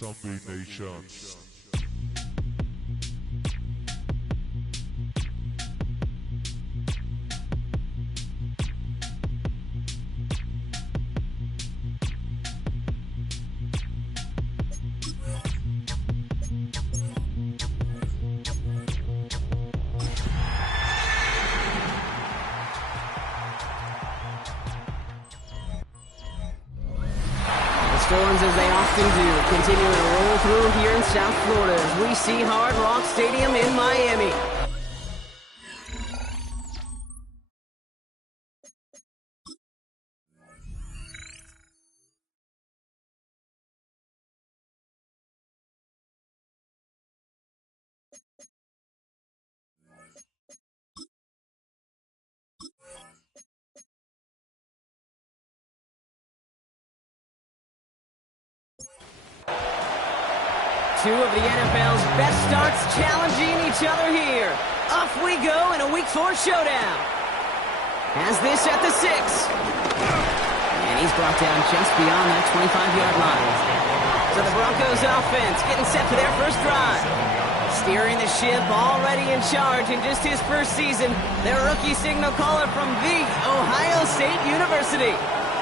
Zombie Nation. Storms, as they often do, continuing to roll through here in South Florida as we see Hard Rock Stadium in Miami. Two of the NFL's best starts challenging each other here. Off we go in a Week 4 showdown. Has this at the 6. And he's brought down just beyond that 25-yard line. So the Broncos offense getting set for their first drive. Steering the ship, already in charge in just his first season, their rookie signal caller from the Ohio State University.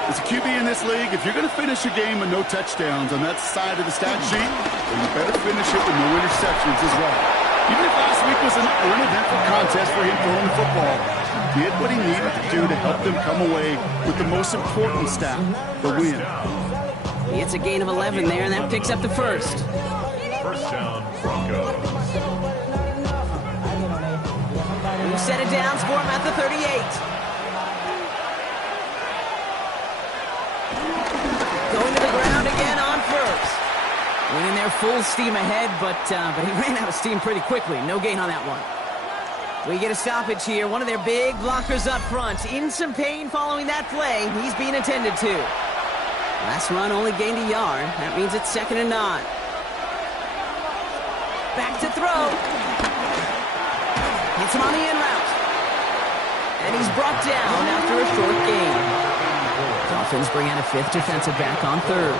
As a QB in this league, if you're going to finish a game with no touchdowns on that side of the stat sheet, then you better finish it with no interceptions as well. Even if last week was an uneventful contest for him throwing the football, he did what he needed to do to help them come away with the most important stat, the win. It's a gain of 11 there, and that picks up the first. First down, Broncos. Who set it down for him at the 38. Going to the ground again on first. Went in there full steam ahead, but he ran out of steam pretty quickly. No gain on that one. We get a stoppage here. One of their big blockers up front. In some pain following that play. He's being attended to. Last run only gained a yard. That means it's 2nd and 9. Back to throw. Hits him on the in route. And he's brought down after a short gain. Dolphins bring out a 5th defensive back on 3rd.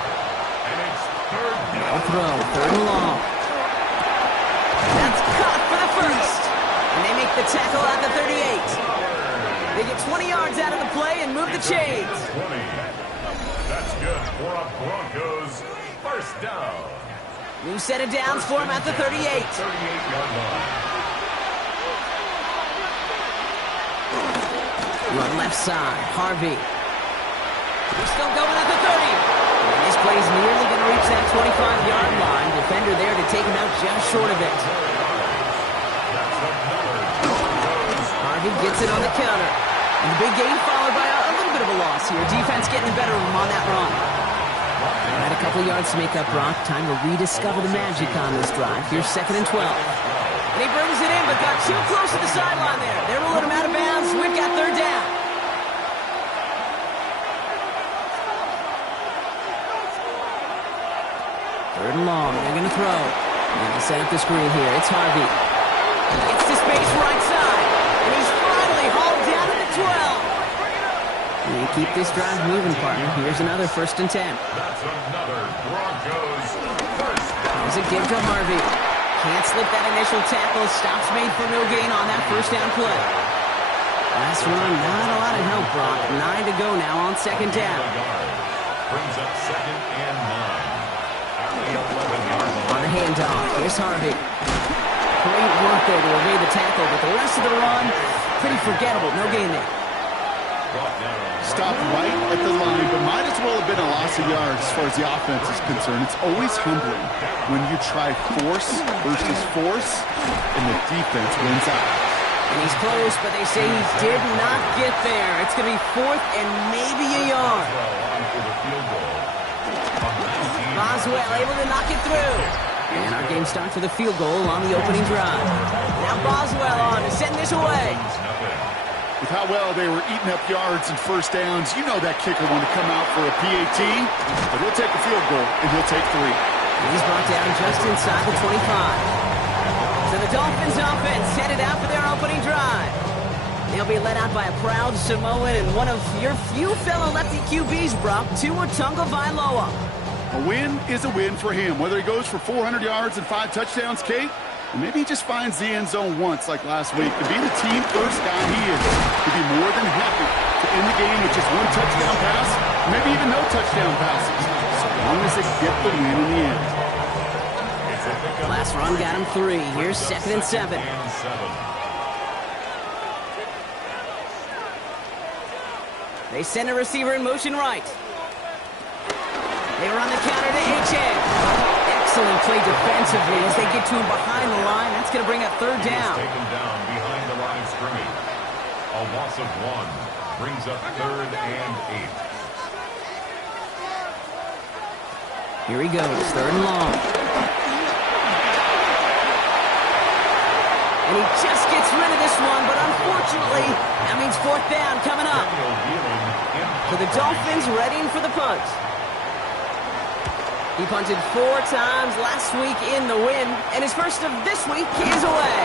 Now throw, 3rd and long. That's caught for the first. And they make the tackle at the 38. They get 20 yards out of the play and move the chains. 20. That's good for a Broncos first down. New set of downs for him at the 38. 38-yard line. Run left side, Harvey. He's still going at the 30. And this play's nearly going to reach that 25-yard line. Defender there to take him out just short of it. Harvey gets it on the counter. And the big gain followed by a little bit of a loss here. Defense getting the better of him on that run. They had a couple yards to make up, Brock. Time to rediscover the magic on this drive. Here's 2nd and 12. And he brings it in, but got too close to the sideline there. They're ruling him out of bounds. We've got 3rd down. Third and long. They're going to throw. And they set up the screen here. It's Harvey. Gets to space right side. And he's finally hauled down to the 12. And keep this drive moving, partner. Here's another 1st and 10. That's another Broncos first down. Here's a give to Harvey. Can't slip that initial tackle. Stops made for no gain on that 1st down play. Last run, not a lot of help, Brock. 9 to go now on 2nd down. Brings up 2nd and 9. On the handoff, here's Harvey. Great work there to evade the tackle, but the rest of the run, pretty forgettable. No gain there. Stopped right at the line, but might as well have been a loss of yards as far as the offense is concerned. It's always humbling when you try force versus force, and the defense wins out. And he's close, but they say he did not get there. It's going to be 4th and maybe a yard. Boswell able to knock it through. And our game starts with a field goal on the opening drive. Now Boswell on to send this away. With how well they were eating up yards and 1st downs, you know that kicker wanted to come out for a PAT, but he'll take a field goal, and he'll take 3. And he's brought down just inside the 25. So the Dolphins offense headed out for their opening drive. They'll be led out by a proud Samoan and one of your few fellow lefty QBs, Brock, Tua Tagovailoa. A win is a win for him, whether he goes for 400 yards and 5 touchdowns, Kate, or maybe he just finds the end zone once like last week. To be the team first guy he is, he'd be more than happy to end the game with just 1 touchdown pass, maybe even no touchdown passes, so long as they get the win in the end. Last run got him 3. Here's 2nd and 7. They send a receiver in motion right. They run the counter to Achane. Excellent play defensively as they get to him behind the line. That's going to bring up 3rd down. Taken down behind the line of scrimmage. A loss of 1 brings up 3rd and 8. Here he goes, 3rd and long. And he just gets rid of this one, but unfortunately, that means 4th down coming up. So the Dolphins readying for the punt. He punted 4 times last week in the win, and his first of this week is away.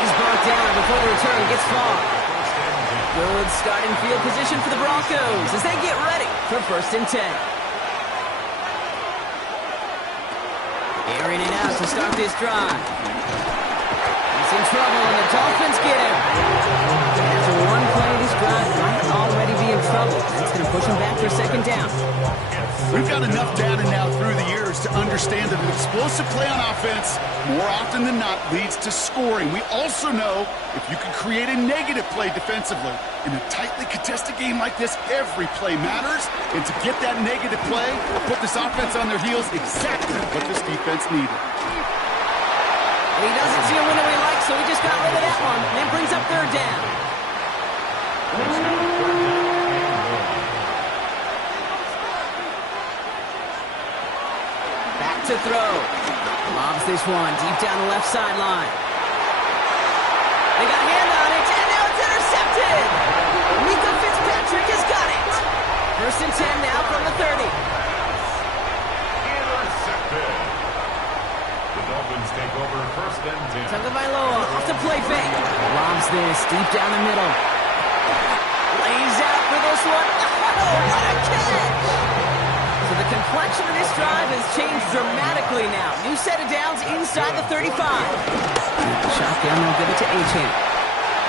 He's brought down before the return gets far. Good starting field position for the Broncos as they get ready for 1st and 10. Airing it out to start this drive. He's in trouble, and the Dolphins get him. After 1 play, this drive might already be in trouble. That's going to push him back for 2nd down. We've got enough data now through the years to understand that an explosive play on offense, more often than not, leads to scoring. We also know if you can create a negative play defensively. In a tightly contested game like this, every play matters. And to get that negative play, put this offense on their heels, exactly what this defense needed. And he doesn't see a window he likes, so he just got rid of that one. And then brings up 3rd down. To throw. Lobs this one deep down the left sideline. They got a hand on it, and now it's intercepted. Mika Fitzpatrick has got it. 1st and 10 now from the 30. Intercepted. The Dolphins take over 1st and 10. Tagovailoa off the play fake. Lobs this deep down the middle. Lays out for this one. Oh, what a catch! So the complexion of this drive has changed dramatically now. New set of downs inside the 35. Shotgun will give it to Achane.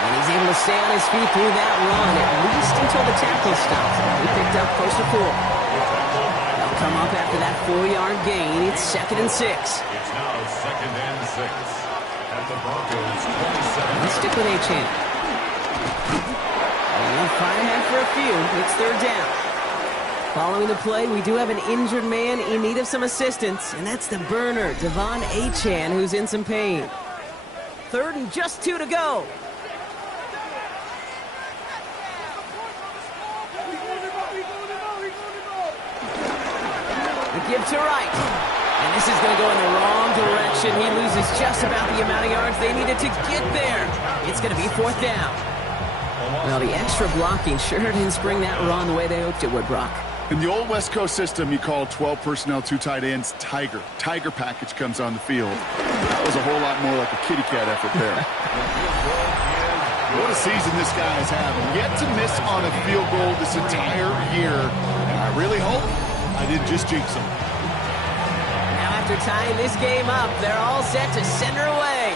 And he's able to stay on his feet through that run, at least until the tackle stops. He picked up close to 4. They'll come up after that 4-yard gain. It's 2nd and 6. It's now 2nd and 6. At the Broncos 27. Let's stick with Achane. And fire ahead for a few. It's 3rd down. Following the play, we do have an injured man in need of some assistance, and that's the burner, De'Von Achane, who's in some pain. 3rd and just 2 to go. The give to Wright. And this is going to go in the wrong direction. He loses just about the amount of yards they needed to get there. It's going to be 4th down. Well, the extra blocking sure didn't spring that run the way they hoped it would, Brock. In the old West Coast system, you call 12 personnel, 2 tight ends, Tiger. Tiger package comes on the field. That was a whole lot more like a kitty cat effort there. What a season this guy is having. Yet to miss on a field goal this entire year. And I really hope I didn't just jinx him. Now after tying this game up, they're all set to send her away.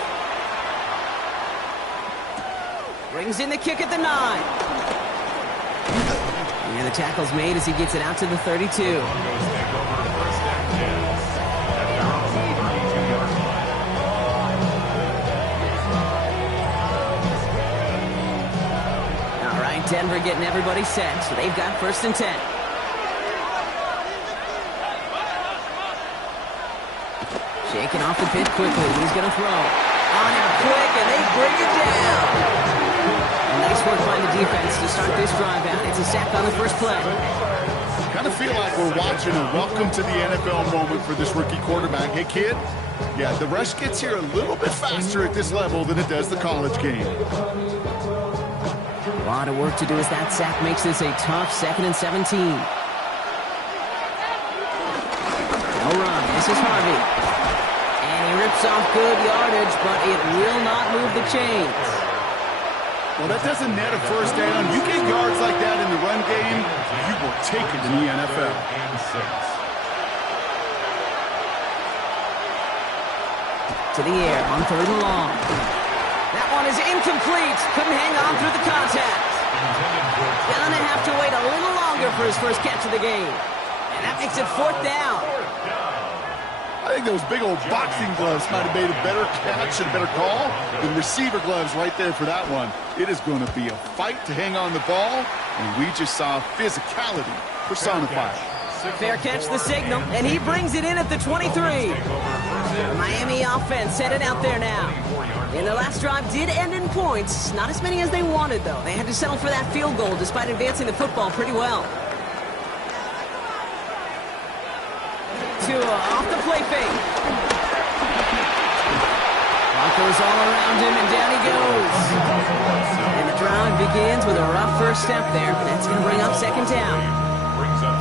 Brings in the kick at the 9. And the tackle's made as he gets it out to the 32. All right, Denver getting everybody set, so they've got 1st and 10. Shaking off the pit quickly. He's going to throw. On him quick, and they bring it down. Nice work by the defense to start this drive out. It's a sack on the first play. Kind of feel like we're watching a welcome to the NFL moment for this rookie quarterback. Hey, kid, yeah, the rush gets here a little bit faster at this level than it does the college game. A lot of work to do as that sack makes this a tough 2nd and 17. No run. This is Harvey. And he rips off good yardage, but it will not move the chains. Well, that doesn't net a first down. You get yards like that in the run game, you will take it in the NFL. And 6. To the air on 3rd and long. That one is incomplete. Couldn't hang on through the contact. Gonna have to wait a little longer for his first catch of the game. And that makes it 4th down. I think those big old boxing gloves might have made a better catch and a better call than receiver gloves right there for that one. It is going to be a fight to hang on the ball, and we just saw physicality personified. Fair catch the signal, and he brings it in at the 23. The Miami offense headed out there now. And their last drive did end in points. Not as many as they wanted, though. They had to settle for that field goal despite advancing the football pretty well. Tua off the play fake. Broncos all around him, and down he goes. And the drive begins with a rough first step there, but that's going to bring up 2nd down.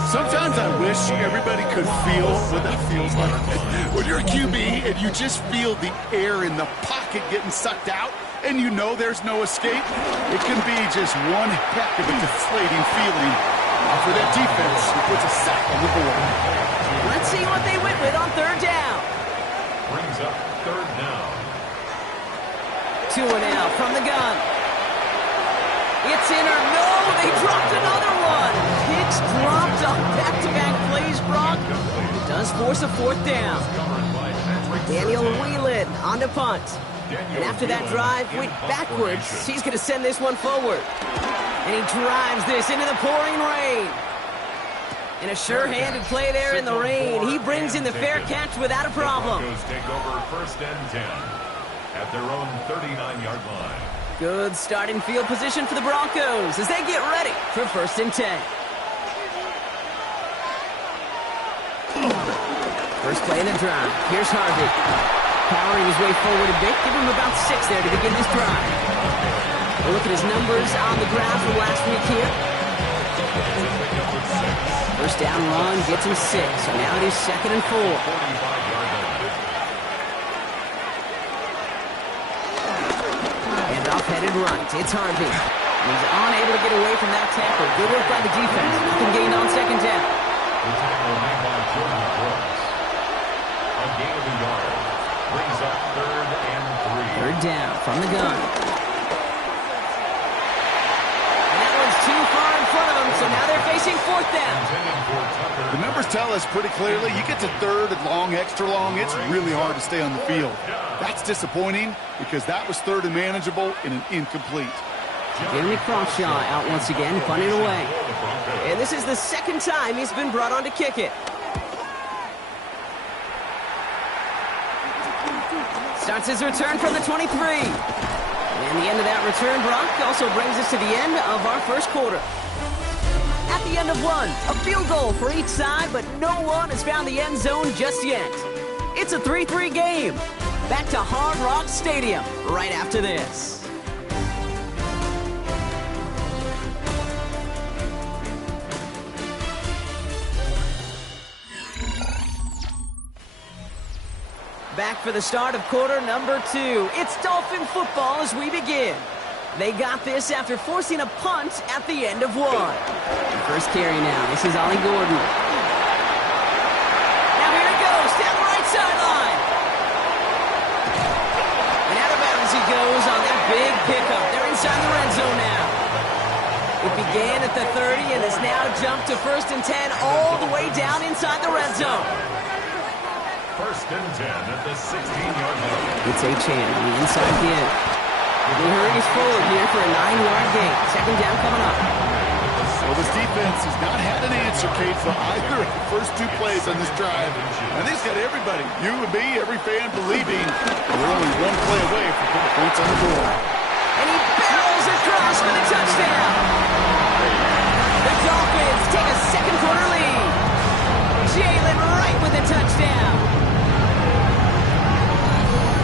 Sometimes I wish everybody could feel what that feels like. When you're a QB and you just feel the air in the pocket getting sucked out and you know there's no escape, it can be just one heck of a deflating feeling. For that defense, who puts a sack on the board. Let's see what they went with on 3rd down. Brings up 3rd down. Tua now from the gun. It's in or no, they dropped another one. Hicks dropped on back-to-back plays, Brock. It does force a 4th down. Daniel Whelan on the punt. And after that drive went backwards, he's going to send this one forward. And he drives this into the pouring rain. And a sure-handed play there in the rain. He brings in the fair catch without a problem. Broncos take over 1st and 10 at their own 39-yard line. Good starting field position for the Broncos as they get ready for 1st and 10. First play in the drive. Here's Harvey. Powering his way forward a bit. Give him about 6 there to begin this drive. We'll look at his numbers on the ground from last week here. First down run gets him 6. So now it is 2nd and 4. And off-headed right. It's Harvey. He's unable to get away from that tackle. Good work by the defense. Nothing gained on 2nd down. The tackle made by Jordan Brooks. A gain of a yard. Brings up 3rd and 3. 3rd down from the gun. Too far in front of them, so now they're facing 4th down. The numbers tell us pretty clearly, you get to 3rd and long, extra long, it's really hard to stay on the field. That's disappointing because that was 3rd and manageable in an incomplete. Jeremy Crawshaw out once again, punting away. And this is the 2nd time he's been brought on to kick it. Starts his return from the 23. And the end of that return, Brock, also brings us to the end of our 1st quarter. At the end of one, a field goal for each side, but no one has found the end zone just yet. It's a 3-3 game. Back to Hard Rock Stadium right after this. Back for the start of quarter number 2. It's Dolphin football as we begin. They got this after forcing a punt at the end of one. First carry now. This is Ollie Gordon. Now here it goes down the right sideline. And out of bounds he goes on that big pickup. They're inside the red zone now. It began at the 30 and has now jumped to 1st and 10 all the way down inside the red zone. 1st and 10 at the 16-yard line. It's Achane on the inside kid. He hurries forward here for a 9-yard gain. 2nd down coming up. Well, this defense has not had an answer, Kate, for either of the first 2 plays on this drive. I think it's got everybody, you and me, every fan believing we're only 1 play away from putting points on the board. And he barrels across for the touchdown. The Dolphins take a 2nd quarter lead. Jalen Wright with a touchdown.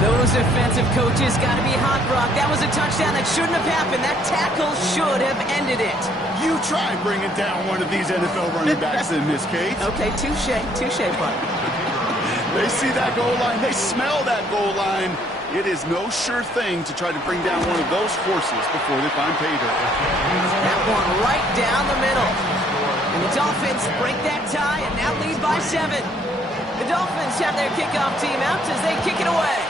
Those defensive coaches got to be hot, Brock. That was a touchdown that shouldn't have happened. That tackle should have ended it. You try bringing down one of these NFL running backs in this case. Okay, touche, bud. They see that goal line. They smell that goal line. It is no sure thing to try to bring down one of those horses before they find pay dirt. That one right down the middle. And the Dolphins break that tie and now lead by 7. The Dolphins have their kickoff team out as they kick it away.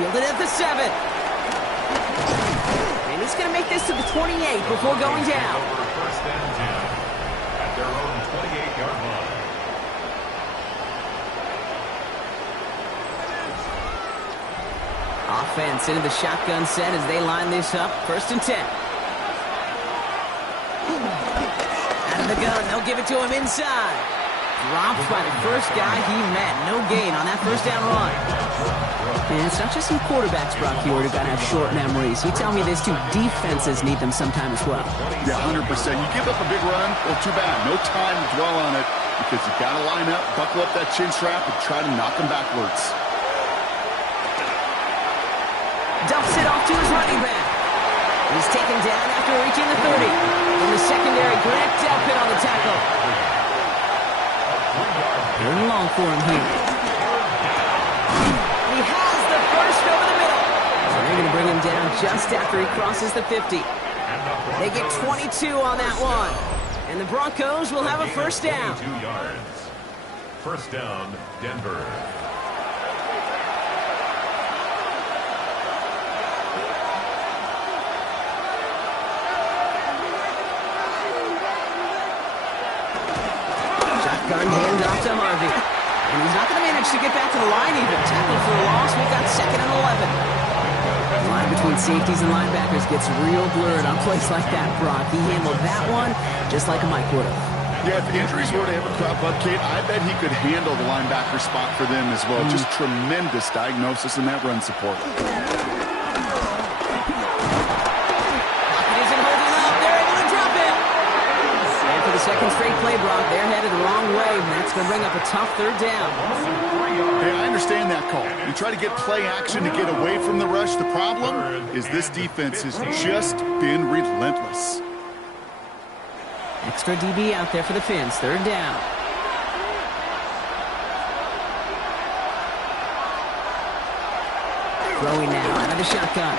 Fielded at the 7. And he's going to make this to the 28 before going down. First and 10 at their own 28-yard line. Offense into the shotgun set as they line this up. First and 10. Out of the gun, they'll give it to him inside. Dropped by the first guy he met. No gain on that first down run. And it's not just some quarterbacks, Brock Huard, who got to have short memories. You tell me this too, defenses need them sometime as well. Yeah, 100%. You give up a big run, well, too bad. No time to dwell on it because you got to line up, buckle up that chin strap, and try to knock them backwards. Dumps it off to his running back. He's taken down after reaching the 30. From the secondary, Grant Delpit on the tackle. Third and long for him here. He has the first over the middle. So they're going to bring him down just after he crosses the 50. They get 22 on that one. And the Broncos will have a first down. 22 yards. First down, Denver. Gun hand off to Harvey. And he's not going to manage to get back to the line even. Tackled for a loss. We've got second and 11. The line between safeties and linebackers gets real blurred on plays like that, Brock. He handled that one just like a Mike would have. Yeah, if the injuries were to ever crop up, Kate, I bet he could handle the linebacker spot for them as well. Just tremendous diagnosis in that run support. Second straight play, Brock. They're headed the wrong way, and that's going to bring up a tough third down. Hey, I understand that call. You try to get play action to get away from the rush. The problem is this defense has just been relentless. Extra DB out there for the Fins. Third down. Throwing now out of the shotgun.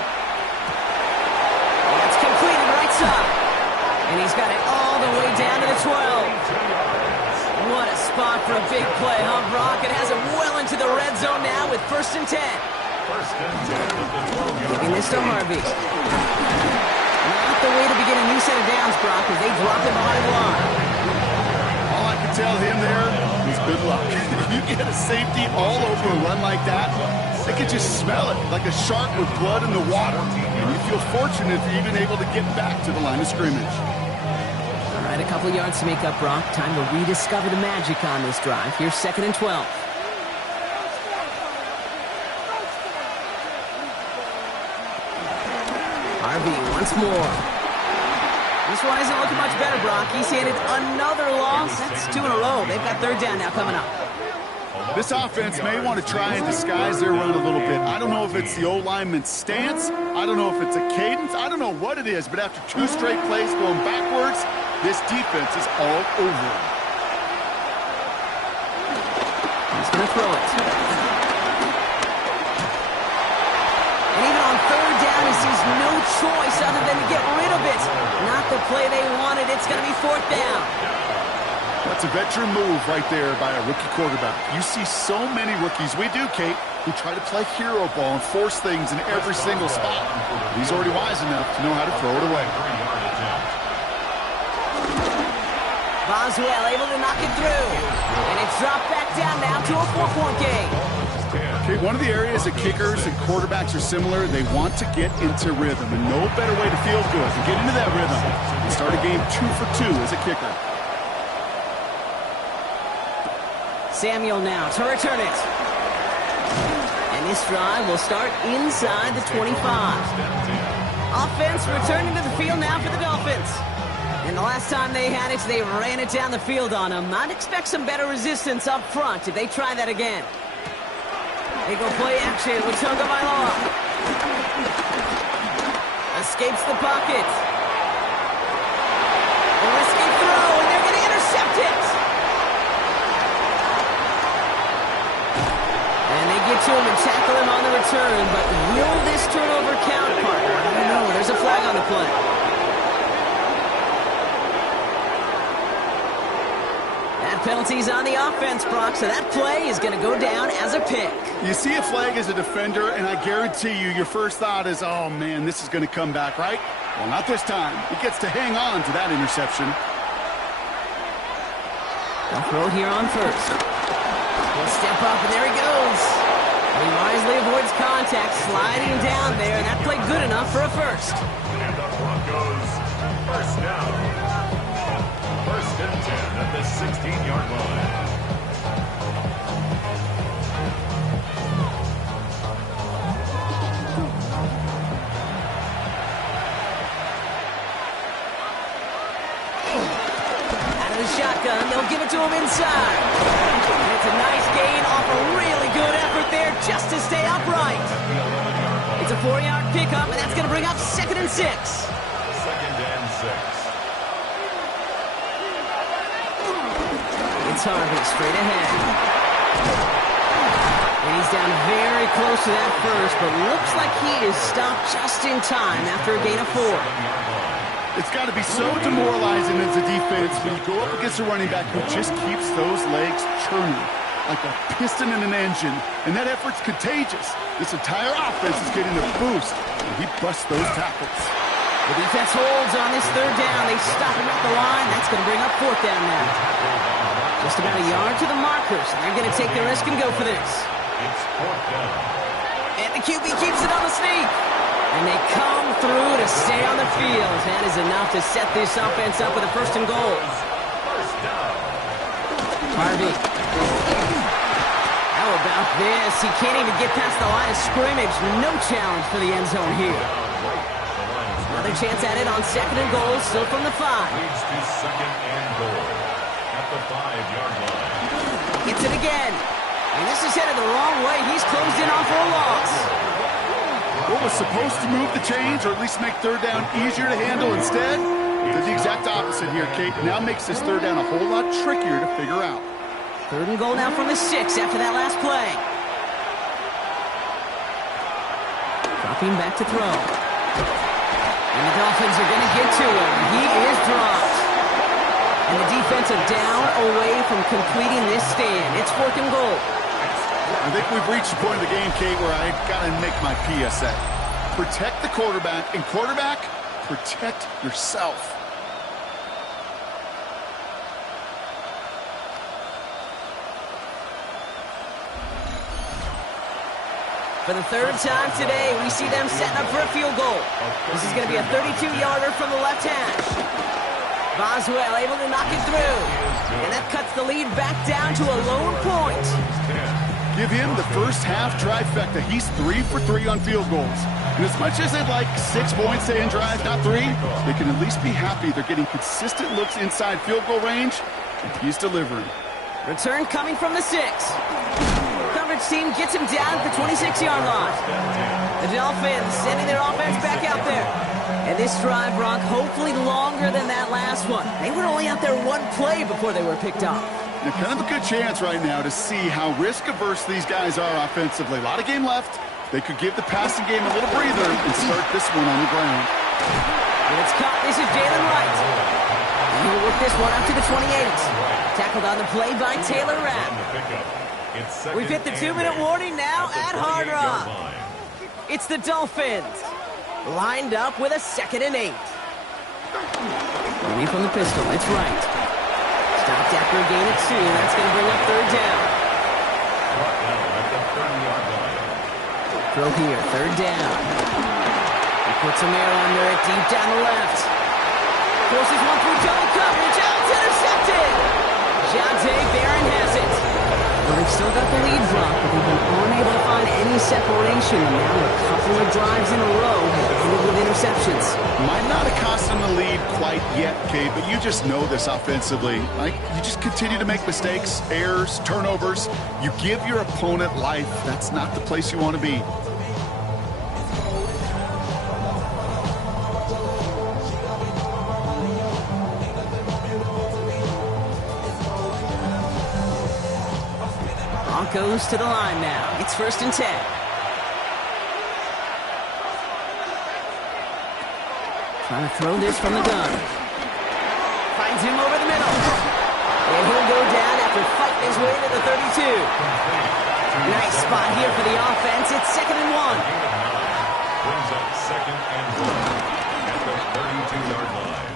That's completed right side. And he's got it all the way down to the 12. What a spot for a big play, huh, Brock? It has him well into the red zone now with first and 10. First and 10 at the 12-yard Giving this to Harvey. Not the way to begin a new set of downs, Brock, as they drop it behind the line. All I can tell him there is good luck. You get a safety all over a run like that, they can just smell it like a shark with blood in the water. And you feel fortunate if you're even able to get back to the line of scrimmage. All right, a couple yards to make up, Brock. Time to rediscover the magic on this drive. Here's second and 12. Harvey once more. This one isn't looking much better, Brock. He's handed another loss. That's 2 in a row. They've got third down now coming up. This offense may want to try and disguise their run a little bit. I don't know if it's the O-lineman's stance. I don't know if it's a cadence. I don't know what it is, but after 2 straight plays going backwards, this defense is all over him. He's going to throw it. And even on third down, he sees no choice other than to get rid of it. Not the play they wanted. It's going to be fourth down. That's a veteran move right there by a rookie quarterback. You see so many rookies, we do, Kate, who try to play hero ball and force things in every single spot. He's already wise enough to know how to throw it away. Boswell able to knock it through. And it's dropped back down now to a 4-point game. Okay, one of the areas that kickers and quarterbacks are similar, they want to get into rhythm. And no better way to feel good than get into that rhythm and start a game 2 for 2 as a kicker. Samuel now to return it. And this drive will start inside the 25. Offense returning to the field now for the Dolphins. And the last time they had it, they ran it down the field on them. I'd expect some better resistance up front if they try that again. They go play action with Tagovailoa. Escapes the pocket. A risky throw, and they're going to intercept it. return, but will this turnover count, partner? I don't know. There's a flag on the play. That penalty's on the offense, Brock, so that play is going to go down as a pick. You see a flag as a defender, and I guarantee you your first thought is, oh, man, this is going to come back, right? Well, not this time. He gets to hang on to that interception. They'll throw it here on first. He'll step up, and there he goes. He wisely avoids contact, sliding down there, and that played good enough for a first. And the Broncos, first down. First and 10 at the 16-yard line. Out of the shotgun, they'll give it to him inside. And it's a nice gain off a really good effort there just to stay upright. It's a 4-yard pickup, and that's going to bring up 2nd and 6. Second and 6. It's Harvey straight ahead. And he's down very close to that first, but looks like he is stopped just in time after a gain of 4. It's got to be so demoralizing as a defense when you go up against a running back who just keeps those legs churning like a piston in an engine, and that effort's contagious. This entire offense is getting a boost, and he busts those tackles. The defense holds on this 3rd down. They stop him at the line. That's going to bring up 4th down now. Just about a yard to the markers. They're going to take the risk and go for this. It's 4th down. And the QB keeps it on the sneak. And they come through to stay on the field. That is enough to set this offense up with a 1st and goal. First down. Harvey. How about this? He can't even get past the line of scrimmage. No challenge for the end zone here. Another chance at it on 2nd and goal, still from the 5. Leads to 2nd and goal at the 5-yard line. Gets it again. And this is headed the wrong way. He's closed in on for a loss. What was supposed to move the chains, or at least make 3rd down easier to handle instead, did the exact opposite here, Kate. Now makes this 3rd down a whole lot trickier to figure out. 3rd and goal now from the 6 after that last play. Dropping back to throw. And the Dolphins are going to get to him. He is dropped. And the defense are down away from completing this stand. It's 4th and goal. I think we've reached the point of the game, Kate, where I got to make my PSA. Protect the quarterback, and quarterback, protect yourself. For the 3rd time today, we see them setting up for a field goal. This is going to be a 32-yarder from the left hash. Boswell able to knock it through. And that cuts the lead back down to a lone point. Give him the first half trifecta. He's 3 for 3 on field goals. And as much as they'd like 6 points to end drive, not 3, they can at least be happy they're getting consistent looks inside field goal range, and he's delivering. Return coming from the 6. Coverage team gets him down at the 26-yard line. The Dolphins sending their offense back out there. And this drive, Brock, hopefully longer than that last one. They were only out there 1 play before they were picked off. And kind of a good chance right now to see how risk-averse these guys are offensively. A lot of game left. They could give the passing game a little breather and start this one on the ground. And it's caught. This is Jalen Wright. And he'll work this one up to the 28. Tackled on the play by Taylor Rapp. We've hit the 2-minute warning now at Hard Rock. It's the Dolphins. Lined up with a 2nd and 8. Away from the pistol. It's Wright. Stopped after a gain of 2. That's going to bring up 3rd down. Throw here, 3rd down. He puts a mirror under it, deep down the left. Forces one through double coverage. Oh, it's intercepted! Jonte Barron has it. Well, they've still got the lead, Brock, but they've been unable to find any separation. And now a couple of drives in a row have ended with interceptions. Might not have cost them the lead quite yet, Kate, but you just know this offensively. Like, you just continue to make mistakes, errors, turnovers. You give your opponent life. That's not the place you want to be. Broncos to the line now. It's 1st and 10. Trying to throw this from the gun. Finds him over the middle. And he'll go down after fighting his way to the 32. Nice spot here for the offense. It's 2nd and 1. Brings up 2nd and 1 at the 32-yard line.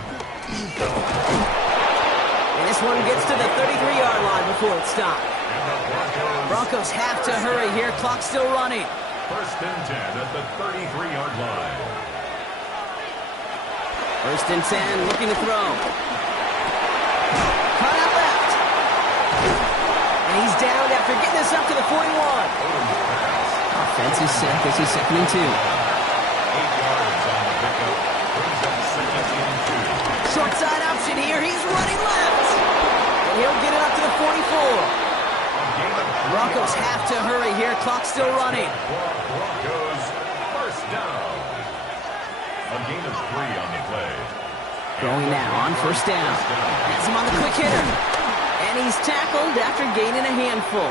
And this one gets to the 33-yard line before it stopped. Broncos have to hurry here. Clock's still running. 1st and 10 at the 33-yard line. 1st and 10, looking to throw. Caught out left. And he's down after getting this up to the 41. Offense is set. This is 2nd and 2. 8 yards on the pickup. Brings up 2nd and 2. Short side option here. He's running left. And he'll get it up to the 44. Broncos have to hurry here. Clock's still running. Broncos 1st down. A gain of 3 on the play. Going now on 1st down. Has him on the quick hitter. And he's tackled after gaining a handful.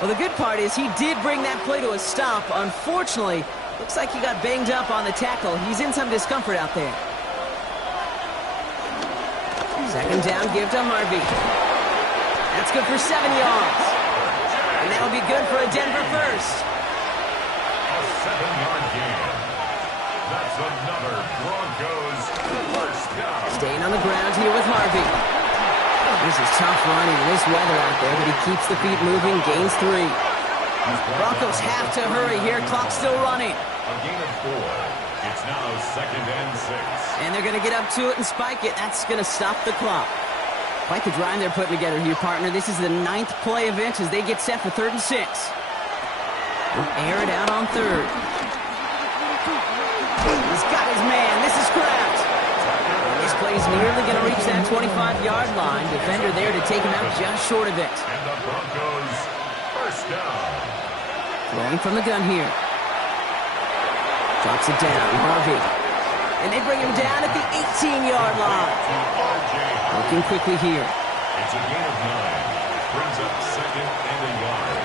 Well, the good part is he did bring that play to a stop. Unfortunately, looks like he got banged up on the tackle. He's in some discomfort out there. 2nd down, give to Harvey. That's good for 7 yards. And that'll be good for a Denver first. A 7-yard gain. That's another Broncos 1st down. Staying on the ground here with Harvey. This is tough running in this weather out there, but he keeps the feet moving, gains 3. Broncos have to hurry here. Clock's still running. A gain of 4. It's now 2nd and 6. And they're going to get up to it and spike it. That's going to stop the clock. Quite the drive they're putting together here, partner. This is the 9th play of it as they get set for 3rd and 6. Air it out on 3rd. He's got his man. This is Kraft. This play's nearly going to reach that 25-yard line. Defender there to take him out just short of it. And the Broncos 1st down. Throwing from the gun here. Drops it down. Harvey. And they bring him down at the 18-yard line. Looking quickly here. It's a gain of 9. Brings up 2nd and a yard.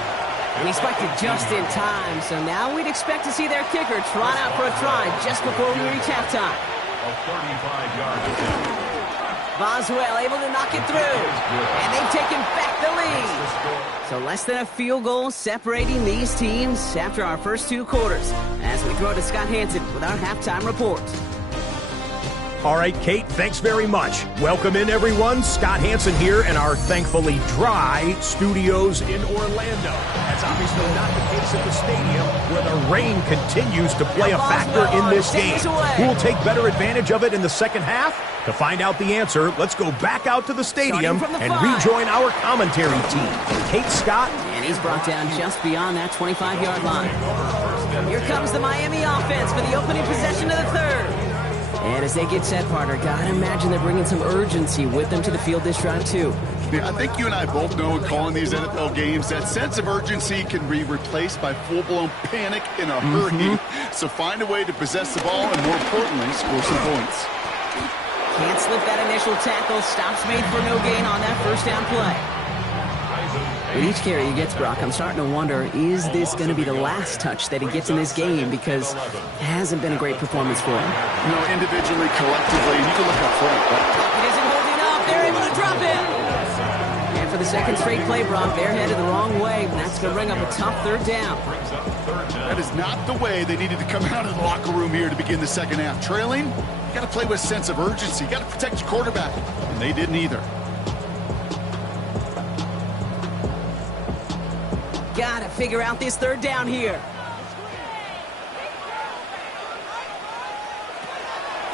We spiked it just in time, so now we'd expect to see their kicker trot out for a try just before we reach halftime. A 35-yard attempt. Boswell able to knock it through, and they've taken back the lead. So less than a field goal separating these teams after our first 2 quarters. As we throw to Scott Hanson with our halftime report. All right, Kate, thanks very much. Welcome in, everyone. Scott Hanson here in our thankfully dry studios in Orlando. That's obviously not the case at the stadium, where the rain continues to play a factor in this game. Who will take better advantage of it in the second half? To find out the answer, let's go back out to the stadium and rejoin our commentary team. Kate, Scott. And he's brought down just beyond that 25-yard line. Here comes the Miami offense for the opening possession of the 3rd. And as they get set, partner, gotta imagine they're bringing some urgency with them to the field this drive, too. Yeah, I think you and I both know in calling these NFL games that sense of urgency can be replaced by full-blown panic in a hurry. So find a way to possess the ball and, more importantly, score some points. Can't slip that initial tackle. Stops made for no gain on that 1st down play. With each carry he gets, Brock, I'm starting to wonder, is this going to be the last touch that he gets in this game? Because it hasn't been a great performance for him. You know, individually, collectively, you can look up front. It isn't holding up. They're able to drop him. And for the 2nd straight play, Brock, they're headed the wrong way. And that's going to bring up a tough 3rd down. That is not the way they needed to come out of the locker room here to begin the second half. Trailing, you got to play with a sense of urgency. You got to protect your quarterback. And they didn't either. Gotta figure out this 3rd down here.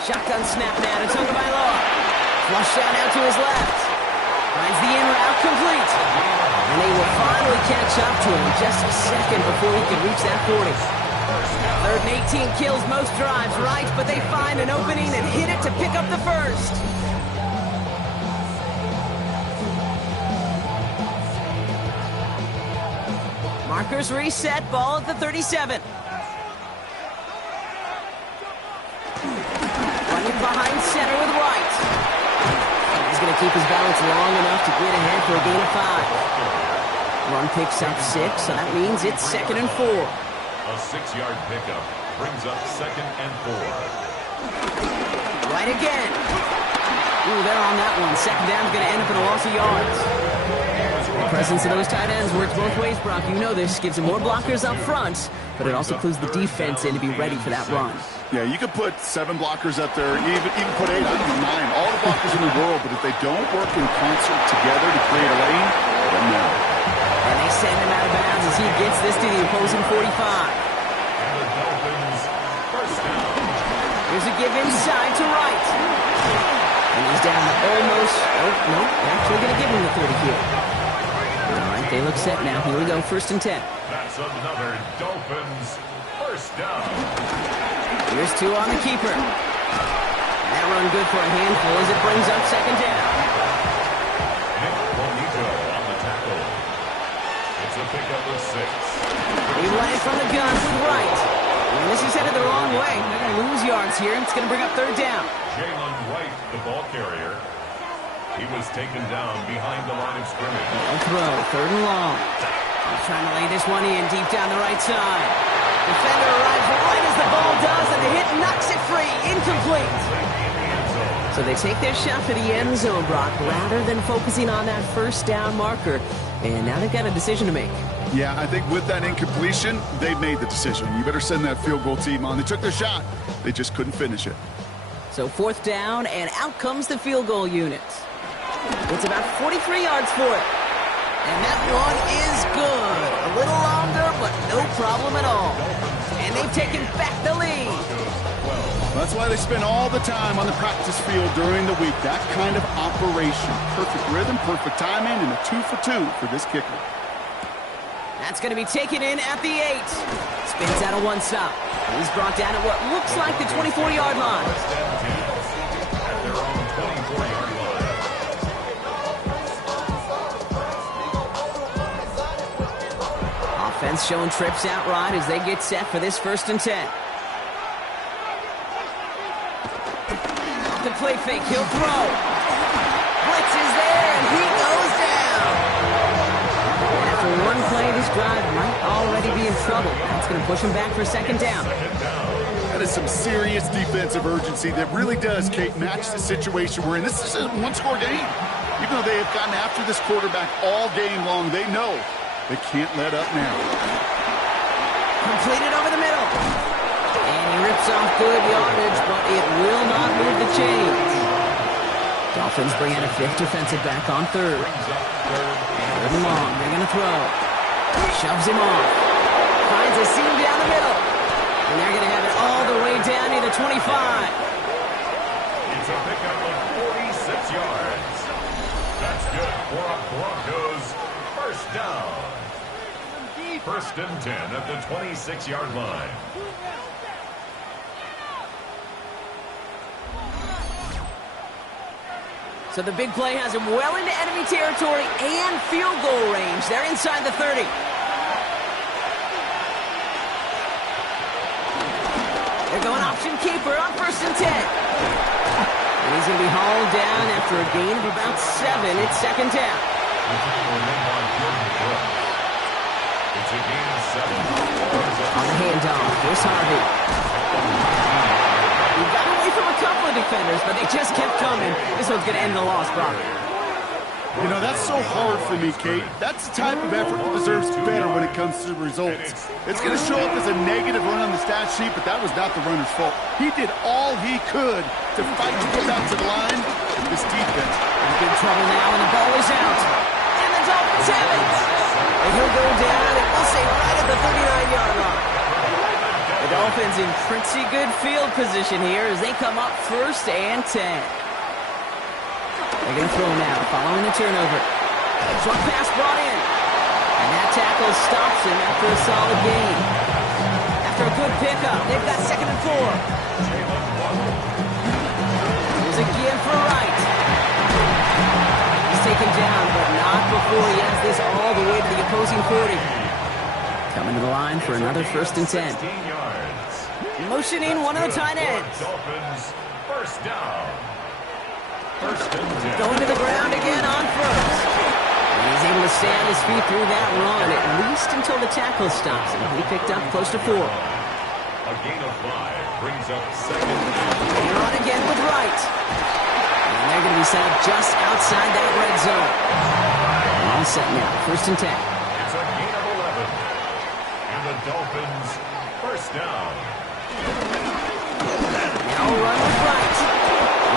Shotgun snap now to Tagovailoa. Flush down out to his left. Finds the in route complete. And they will finally catch up to him in just a second before he can reach that 40. 3rd and 18 kills most drives, right? But they find an opening and hit it to pick up the 1st. Markers reset, ball at the 37. Running behind center with White. He's going to keep his balance long enough to get ahead for a gain of 5. Run picks up 6, so that means it's 2nd and 4. A 6-yard pickup brings up 2nd and 4. Right again. Ooh, they're on that one. Second down's going to end up in a loss of yards. The presence of those tight ends works both ways, Brock. You know this. Gives them more blockers up front, but it also clues the defense in to be ready for that run. Yeah, you could put 7 blockers up there, even put 8, I don't even mind. All the blockers in the world, but if they don't work in concert together to create a lane, then no. And they send him out of bounds as he gets this to the opposing 45. And the Dolphins first down. Here's a give inside to right. And he's down to almost, no, actually going to give him the 30 here. All right, they look set now. Here we go, 1st and 10. That's another Dolphins first down. Here's 2 on the keeper. That run good for a handful as it brings up 2nd down. Nick Bonito on the tackle. It's a pickup of 6. He run it from the gun with right. And this is headed the wrong way. They're going to lose yards here. It's going to bring up 3rd down. Jalen Wright, the ball carrier. He was taken down behind the line of scrimmage. No throw, 3rd and long. He's trying to lay this one in deep down the right side. Defender arrives right as the ball does, and the hit knocks it free. Incomplete. So they take their shot for the end zone, Brock, rather than focusing on that 1st down marker. And now they've got a decision to make. Yeah, I think with that incompletion, they've made the decision. You better send that field goal team on. They took their shot. They just couldn't finish it. So 4th down, and out comes the field goal unit. It's about 43 yards for it. And that one is good. A little longer, but no problem at all. And they've taken back the lead. That's why they spend all the time on the practice field during the week. That kind of operation. Perfect rhythm, perfect timing, and a 2 for 2 for this kicker. That's going to be taken in at the 8. Spins out of 1 stop. He's brought down at what looks like the 24-yard line. At their own 24-yard line. Offense showing trips out right as they get set for this 1st and 10. The play fake, he'll throw. Blitz is there, and he goes down. And after one play, this drive might already be in trouble. That's going to push him back for 2nd down. That is some serious defensive urgency that really does, Kate, match the situation we're in. This is a 1-score game. Even though they have gotten after this quarterback all game long, they know they can't let up now. Completed over the middle. And he rips off good yardage, but it will not move the chains. Dolphins bring in a 5th defensive back on 3rd. 3rd and long. They're going to throw. Shoves him off. Finds a seam down the middle. And they're going to have it all the way down near the 25. It's a pickup of 46 yards. That's good for a Broncos first down. 1st and 10 at the 26-yard line. So the big play has him well into enemy territory and field goal range. They're inside the 30. They're going option keeper on 1st and 10. And he's going to be hauled down after a gain of about 7. It's 2nd down. It's a gain of 7. On the handoff, here's Harvey. He got away from a couple of defenders, but they just kept coming. This one's going to end the loss, Brock. You know, that's so hard for me, Kate. That's the type of effort that deserves better when it comes to results. It's going to show up as a negative run on the stat sheet, but that was not the runner's fault. He did all he could to fight to get back to the line with this defense. He's in trouble now, and the ball is out. And the Dolphins have it. And he'll go down, and we'll say right at the 39-yard line. The Dolphins in pretty good field position here as they come up 1st and 10. They're going to throw now, following the turnover. Short pass brought in. And that tackle stops him after a solid gain. After a good pickup, they've got 2nd and 4. Here's a give for Wright. He's taken down, but not before he has this all the way to the opposing 40. Coming to the line for another 1st and 10. Motioning one of the tight ends. Dolphins first down. 1st and 10. Going to the ground again on 1st. And he's able to stay on his feet through that run, at least until the tackle stops him. He picked up close to 4. A gain of 5. brings up second and They're on again with Wright. And they're going to be set up just outside that red zone. All set now, 1st and 10. it's a gain of 11. And the Dolphins first down. Now a run with Wright.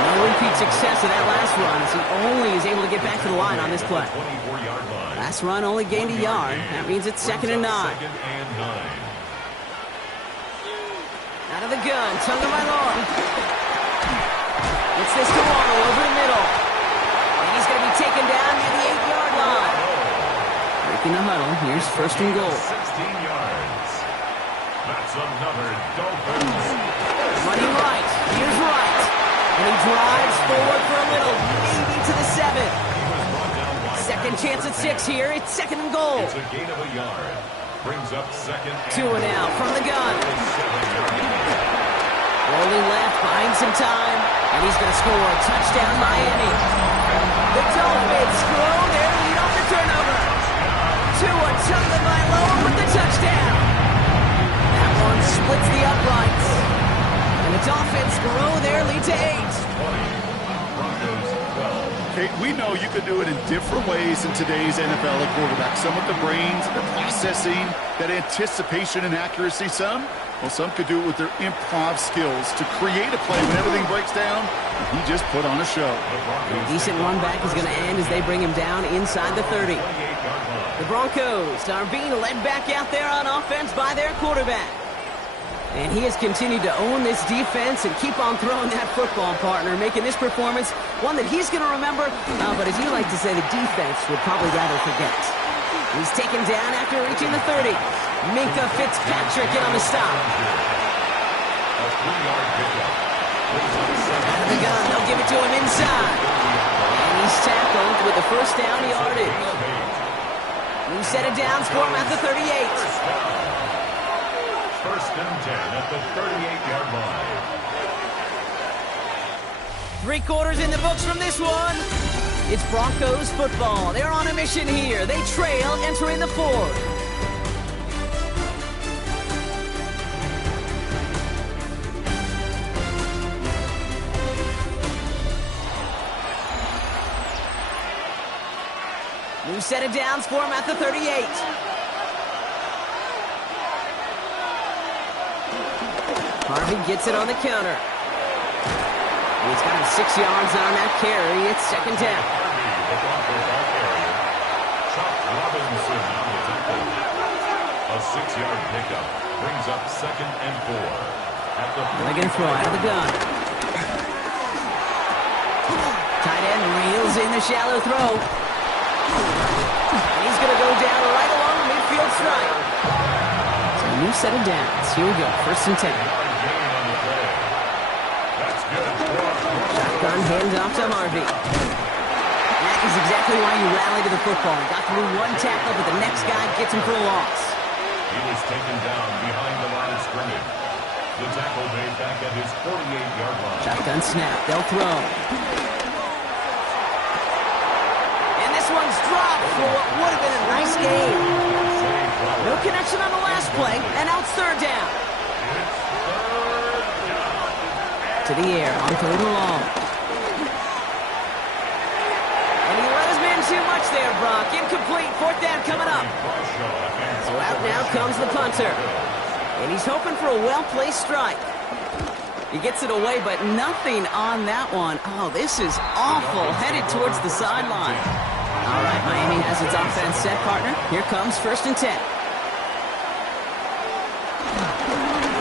No repeat success of that last run as he only is able to get back to the line on this play. 24-yard line. Last run only gained a yard. That means it's 2nd and 9. Second and 9. Out of the gun, Tagovailoa. Gets this to Waddle over the middle. And he's going to be taken down near the 8-yard line. Breaking the huddle, here's 1st and goal. 16 yards. That's another Dolphins. Running right, here's Wright. And he drives forward for a little, maybe to the 7. He was brought down wide. Second chance at 6 here, it's 2nd and goal. It's a gain of a yard. Brings up second and 2 and out from the gun. 7-yard line. Rolling left, buying some time, and he's going to score a touchdown, Miami. The Dolphins grow their lead off the turnover. Tua Tagovailoa with the touchdown. That one splits the uprights. And the Dolphins grow their lead to 8. 20. Broncos 12. Okay, we know you can do it in different ways in today's NFL at quarterback. Some with the brains, the processing, that anticipation and accuracy. Some could do it with their improv skills to create a play when everything breaks down. And he just put on a show. A decent run back is going to end as they bring him down inside the 30. 28-yard line. The Broncos are being led back out there on offense by their quarterback. And he has continued to own this defense and keep on throwing that football, partner, making this performance one that he's going to remember, but as you like to say, the defense would probably rather forget. He's taken down after reaching the 30. Minkah Fitzpatrick in on the stop. A 3-yard pickup. Out of the gun, they'll give it to him inside. And he's tackled with the first down yardage. New set of downs for him at the 38. First and 10 at the 38-yard line. 3 quarters in the books from this one. It's Broncos football. They're on a mission here. They trail entering the 4th. New set of downs for him at the 38. Harvey gets it on the counter. And he's got him 6 yards on that carry. It's 2nd down. The Bronco ball carrier. Chuck Robinson on the tackle. A 6-yard pickup brings up 2nd and 4. At the They're going to throw out of the gun. Tight end reels in the shallow throw. And he's going to go down right along the midfield stripe. So a new set of downs. Here we go. 1st and 10. Shotgun hands off to Harvey. That is exactly why you rally to the football. Got through one tackle, but the next guy gets him for a loss. He was taken down behind the line of scrimmage. The tackle made back at his 48-yard line. Shotgun snap. They'll throw. And this one's dropped for what would have been a nice game. No connection on the last play, and now it's 3rd down. To the air on 3rd and long. And he let his man too much there, Brock. Incomplete. 4th down coming up. So out now comes the punter. And he's hoping for a well-placed strike. He gets it away, but nothing on that one. Oh, this is awful. Headed towards the sideline. All right, Miami has its offense set, partner. Here comes 1st and 10.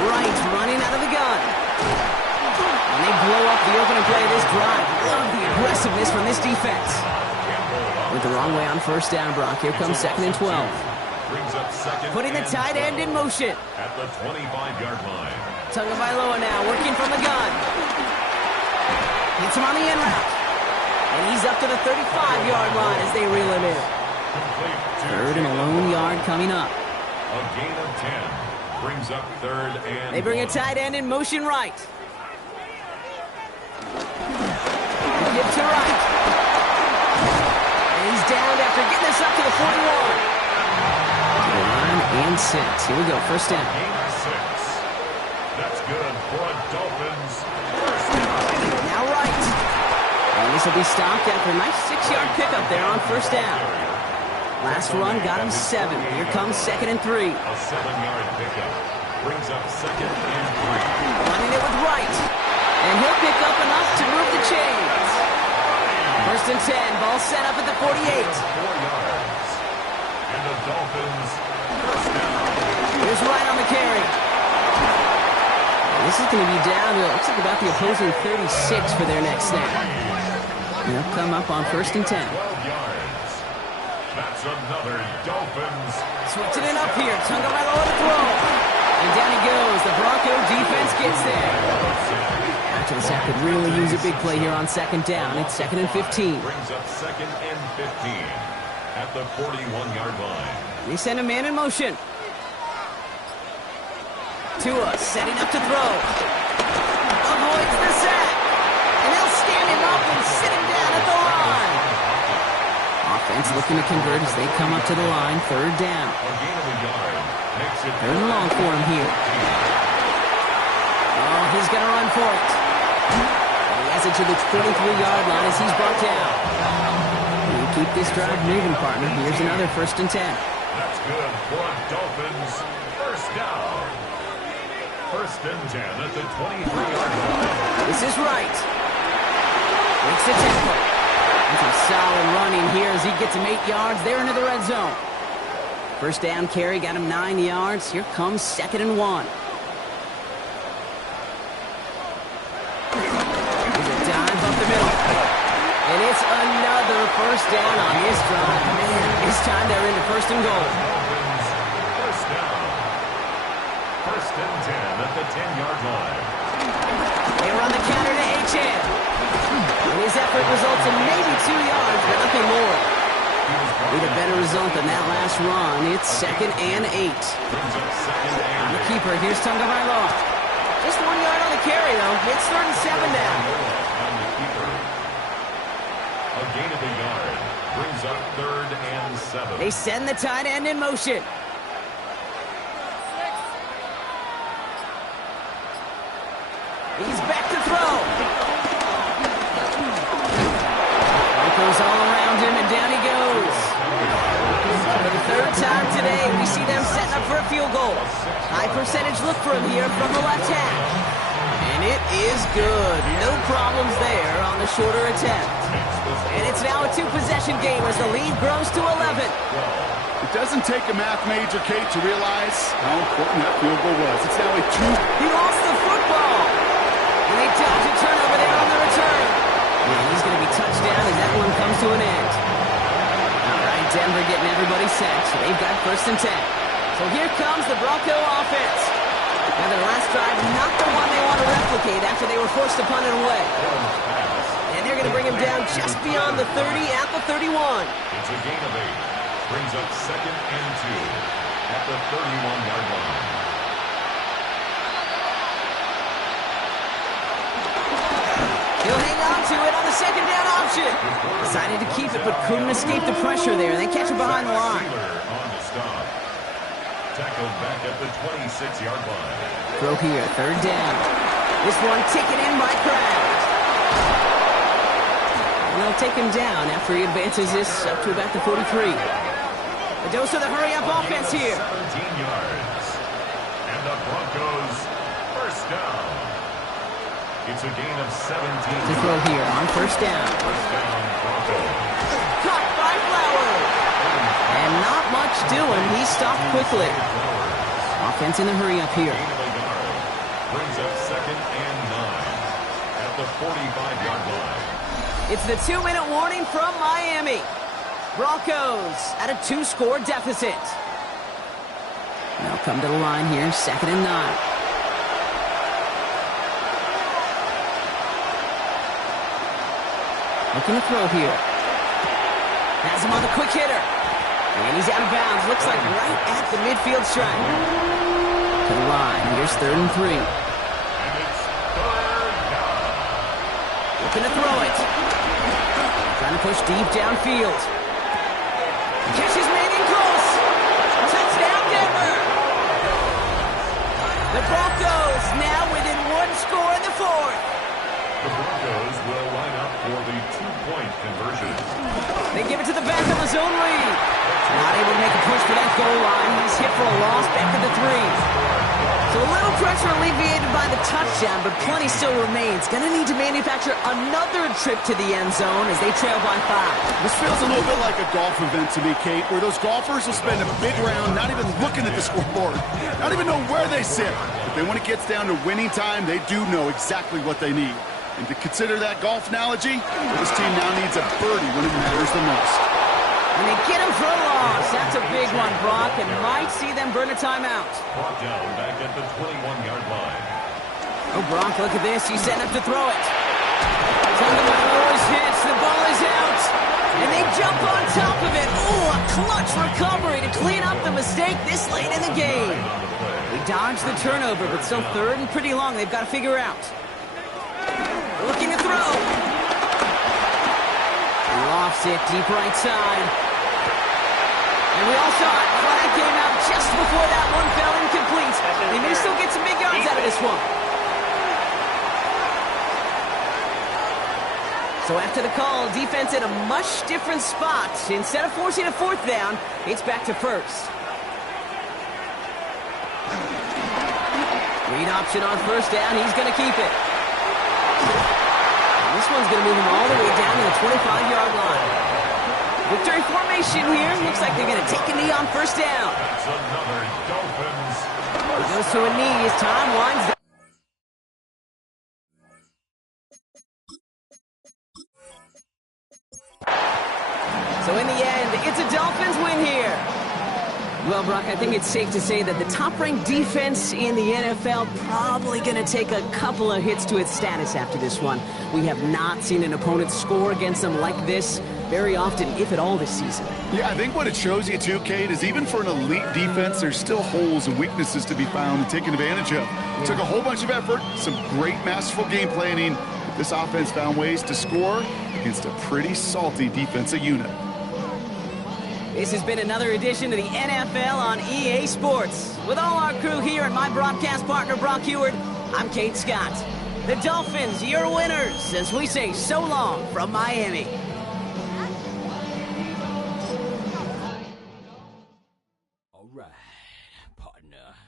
Wright running out of the gun. And they blow up the opening play of this drive. Love the aggressiveness from this defense. Went the wrong way on 1st down, Brock. Here comes 2nd and 12. Brings up 2nd Putting the tight end in motion. at the 25-yard line. Tagovailoa now working from the gun. Hits him on the end route. And he's up to the 35-yard line as they reel him in. Complete to 3rd and a lone yard coming up. a gain of 10. Brings up 3rd and They bring a 1. tight end in motion right. Give to Wright. And he's down after getting this up to the 41. 1 and 6. Here we go. 1st down. Gain of 6. That's good for a Dolphins first down. Now right. And this will be stopped after a nice 6-yard pickup there on first down. Last run got him 7. Here comes 2nd and 3. A 7-yard pickup brings up 2nd and 3. Running it with Wright. And he'll pick up enough to move the chains. First and 10. Ball set up at the 48. 4 yards. And the Dolphins first down. Here's Wright on the carry. This is going to be down to, looks like about the opposing 36 for their next snap. They'll come up on first and 10. 12 yards. That's another Dolphins. Switching it up here. Tagovailoa to throw. And down he goes. The Bronco defense gets there. After the sack could really use a big play here on 2nd down. It's 2nd and 15. Brings up 2nd and 15 at the 41-yard line. They send a man in motion. Tua setting up to throw. Avoids the sack. And they'll stand him up and sit him down at the line. Offense looking to convert as they come up to the line. 3rd down. A gain of a yard makes it 3rd and long for him here. Oh, he's going to run for it. And he has it to the 23-yard line as he's brought down. You keep this drive moving, partner. Here's another 1st and 10. That's good for a Dolphins first down. 1st and 10 at the 23-yard line. This is right. Makes the tackle. And some solid running here as he gets him 8 yards. They're into the red zone. First down carry got him 9 yards. Here comes 2nd and 1. Here's a dive up the middle. And it's another first down on this drive. Man, this time they're into 1st and goal. Dolphins first down. 1st and 10 at the 10-yard line. They run the counter to H.N. And his effort results in maybe 2 yards, but nothing more. Need a better result than that last run. It's 2nd and 8. Brings up 2nd On and the keeper, here's Tagovailoa. Just 1 yard on the carry, though. It's 3rd and 7 now. on the keeper. A gain of a yard brings up 3rd and 7. They send the tight end in motion. He's back to throw. Broncos all around him, and down he goes. For the 3rd time today, we see them setting up for a field goal. High percentage look for him here from the left half. And it is good. No problems there on the shorter attempt. And it's now a 2-possession game as the lead grows to 11. It doesn't take a math major, Kate, to realize how important that field goal was. It's now a 2. He lost the football. And they dodge a turnover there on the return. And he's going to be touched down as that one comes to an end. All right, Denver getting everybody set, so they've got 1st and 10. So here comes the Bronco offense. Now their last drive, not the one they want to replicate after they were forced to punt it away. And they're going to bring him down just beyond the 30 at the 31. It's a gain of 8. Brings up 2nd and 2 at the 31-yard line. He'll hang on to it on the 2nd down option. Decided to keep it, but couldn't escape the pressure there. They catch it behind the line. On the stop. Tackled back at the 26-yard line. Throw here, 3rd down. This one taken in by Kraft. And they'll take him down after he advances this up to about the 43. The dose of the hurry-up offense here. 17 yards. And the Broncos first down. It's a gain of 17. To throw here on 1st down. First down, Broncos. Caught by Flowers. And not much doing. He stopped quickly. Offense in the hurry-up here. Gain of a yard. Brings up 2nd and 9 at the 45-yard line. It's the 2-minute warning from Miami. Broncos at a 2-score deficit. Now come to the line here, 2nd and 9. Looking to throw here. Has him on the quick hitter. And he's out of bounds. Looks like right at the midfield stripe. To the line. Here's 3rd and 3. And it's 3rd down. Looking to throw it. Trying to push deep downfield. Catches made in close. Touchdown, Denver. The Broncos now two-point conversion. They give it to the back of the zone lead. Not able to make a push for that goal line. He's hit for a loss back at the 3. So a little pressure alleviated by the touchdown, but plenty still remains. Going to need to manufacture another trip to the end zone as they trail by 5. This feels a little bit like a golf event to me, Kate, where those golfers will spend a big round not even looking at the scoreboard, not even know where they sit. But then when it gets down to winning time, they do know exactly what they need. And to consider that golf analogy, this team now needs a birdie when it matters the most. And they get him for a loss. That's a big one, Brock, and might see them burn a timeout. Brought down back at the 21-yard line. Oh, Brock, look at this. He's setting up to throw it. Fundamentals is hits. The ball is out. And they jump on top of it. Oh, a clutch recovery to clean up the mistake this late in the game. They dodge the turnover, but still third and pretty long. They've got to figure out. Looking to throw. Lofts it deep right side. And we all saw it. Flag came out just before that one fell incomplete. They may still get some big yards out of this one. So after the call, defense in a much different spot. Instead of forcing a 4th down, it's back to 1st. Read option on 1st down. He's going to keep it. This one's going to move him all the way down to the 25-yard line. Victory formation here. Looks like they're going to take a knee on 1st down. That's another Dolphins. He goes to a knee as time winds down. So in the end, it's a Dolphins win here. Well, Brock, I think it's safe to say that the top-ranked defense in the NFL probably going to take a couple of hits to its status after this one. We have not seen an opponent score against them like this very often, if at all, this season. Yeah, I think what it shows you, too, Kate, is even for an elite defense, there's still holes and weaknesses to be found and taken advantage of. It took a whole bunch of effort, some great masterful game planning. This offense found ways to score against a pretty salty defensive unit. This has been another edition of the NFL on EA Sports. With all our crew here and my broadcast partner, Brock Huard, I'm Kate Scott. The Dolphins, your winners, as we say so long from Miami.